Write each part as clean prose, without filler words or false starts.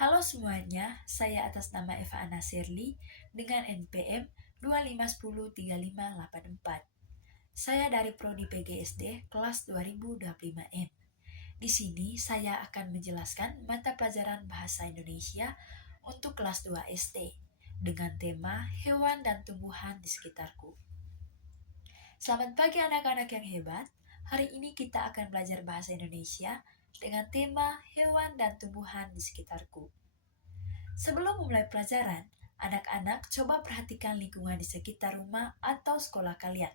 Halo semuanya, saya atas nama Eva Anasirli dengan NPM 25103584. Saya dari Prodi PGSD kelas 2025M. Di sini saya akan menjelaskan mata pelajaran Bahasa Indonesia untuk kelas 2 SD dengan tema hewan dan tumbuhan di sekitarku. Selamat pagi anak-anak yang hebat. Hari ini kita akan belajar bahasa Indonesia dengan tema hewan dan tumbuhan di sekitarku. Sebelum memulai pelajaran, anak-anak coba perhatikan lingkungan di sekitar rumah atau sekolah kalian.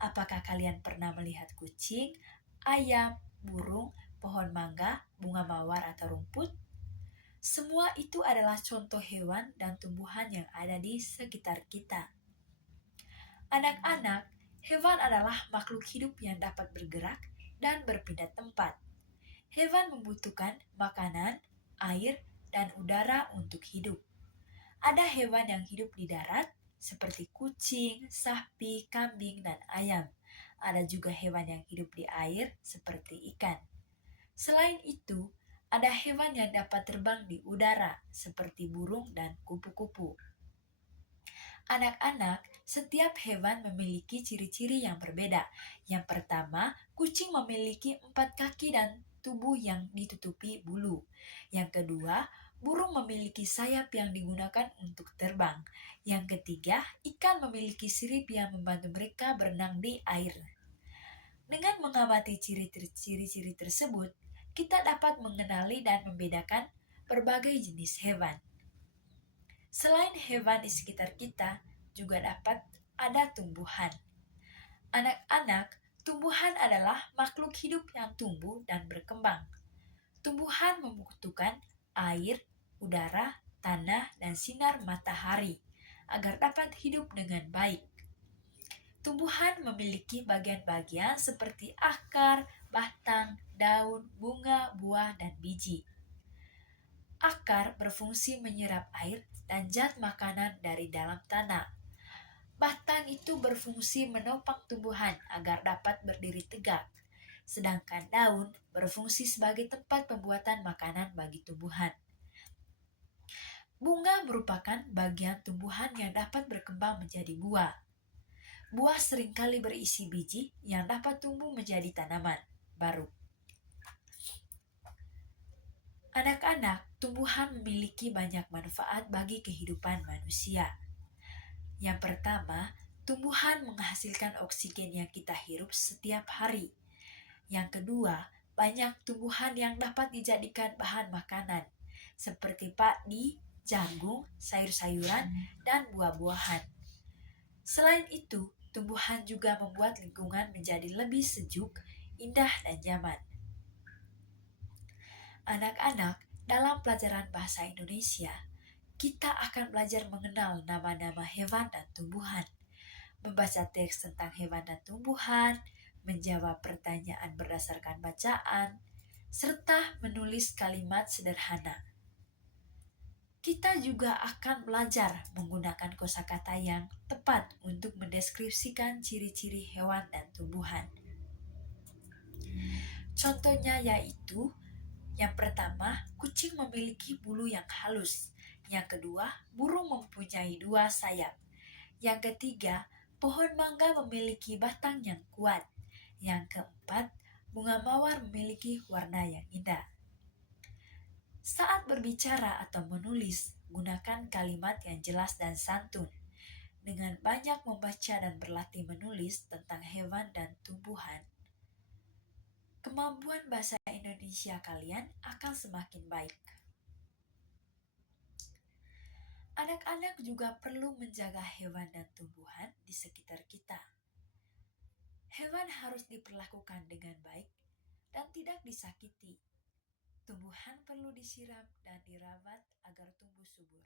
Apakah kalian pernah melihat kucing, ayam, burung, pohon mangga, bunga mawar atau rumput? Semua itu adalah contoh hewan dan tumbuhan yang ada di sekitar kita. Anak-anak, hewan adalah makhluk hidup yang dapat bergerak dan berpindah tempat. Hewan membutuhkan makanan, air, dan udara untuk hidup. Ada hewan yang hidup di darat, seperti kucing, sapi, kambing, dan ayam. Ada juga hewan yang hidup di air, seperti ikan. Selain itu, ada hewan yang dapat terbang di udara, seperti burung dan kupu-kupu. Anak-anak, setiap hewan memiliki ciri-ciri yang berbeda. Yang pertama, kucing memiliki 4 kaki dan tubuh yang ditutupi bulu. Yang kedua, burung memiliki sayap yang digunakan untuk terbang. Yang ketiga, ikan memiliki sirip yang membantu mereka berenang di air. Dengan mengamati ciri-ciri tersebut, kita dapat mengenali dan membedakan berbagai jenis hewan. Selain hewan di sekitar kita, juga dapat ada tumbuhan. Anak-anak, tumbuhan adalah makhluk hidup yang tumbuh dan berkembang. Tumbuhan membutuhkan air, udara, tanah, dan sinar matahari agar dapat hidup dengan baik. Tumbuhan memiliki bagian-bagian seperti akar, batang, daun, bunga, buah, dan biji. Akar berfungsi menyerap air dan zat makanan dari dalam tanah. Batang itu berfungsi menopang tumbuhan agar dapat berdiri tegak. Sedangkan daun berfungsi sebagai tempat pembuatan makanan bagi tumbuhan. Bunga merupakan bagian tumbuhan yang dapat berkembang menjadi buah. Buah seringkali berisi biji yang dapat tumbuh menjadi tanaman baru. Anak-anak, tumbuhan memiliki banyak manfaat bagi kehidupan manusia. Yang pertama, tumbuhan menghasilkan oksigen yang kita hirup setiap hari. Yang kedua, banyak tumbuhan yang dapat dijadikan bahan makanan, seperti padi, jagung, sayur-sayuran, dan buah-buahan. Selain itu, tumbuhan juga membuat lingkungan menjadi lebih sejuk, indah, dan nyaman. Anak-anak, dalam pelajaran bahasa Indonesia, kita akan belajar mengenal nama-nama hewan dan tumbuhan, membaca teks tentang hewan dan tumbuhan, menjawab pertanyaan berdasarkan bacaan, serta menulis kalimat sederhana. Kita juga akan belajar menggunakan kosakata yang tepat untuk mendeskripsikan ciri-ciri hewan dan tumbuhan. Contohnya yaitu, yang pertama, kucing memiliki bulu yang halus. Yang kedua, burung mempunyai 2 sayap. Yang ketiga, pohon mangga memiliki batang yang kuat. Yang keempat, bunga mawar memiliki warna yang indah. Saat berbicara atau menulis, gunakan kalimat yang jelas dan santun. Dengan banyak membaca dan berlatih menulis tentang hewan dan tumbuhan, kemampuan bahasa Indonesia kalian akan semakin baik. Anak-anak juga perlu menjaga hewan dan tumbuhan di sekitar kita. Hewan harus diperlakukan dengan baik dan tidak disakiti. Tumbuhan perlu disiram dan dirawat agar tumbuh subur.